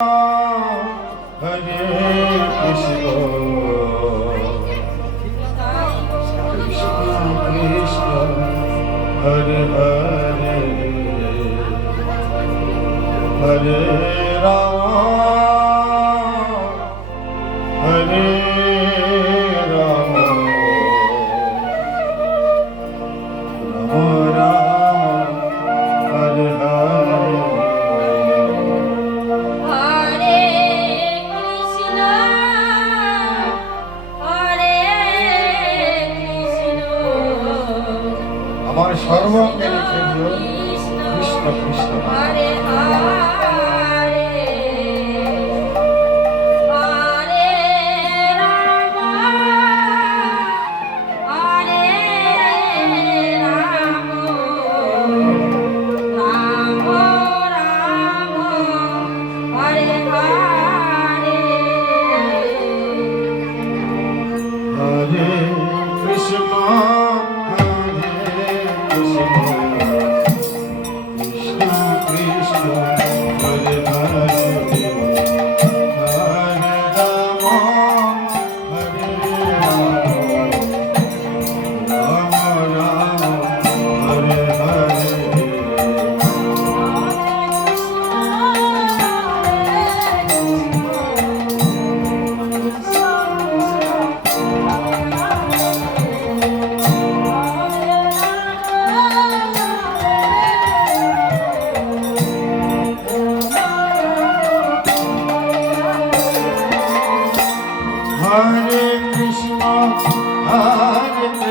Hare Krishna, Krishna Krishna, Hare Hare, Hare Rama, Hare Rama, Rama Rama, Hare Hare. আমার সর্বঙ্গে লিখে দিও কৃষ্ণ কৃষ্ণ হরে হরে হরে রাম হরে Ram Ram Ram Hare Hare Hare Krishna Krishna Krishna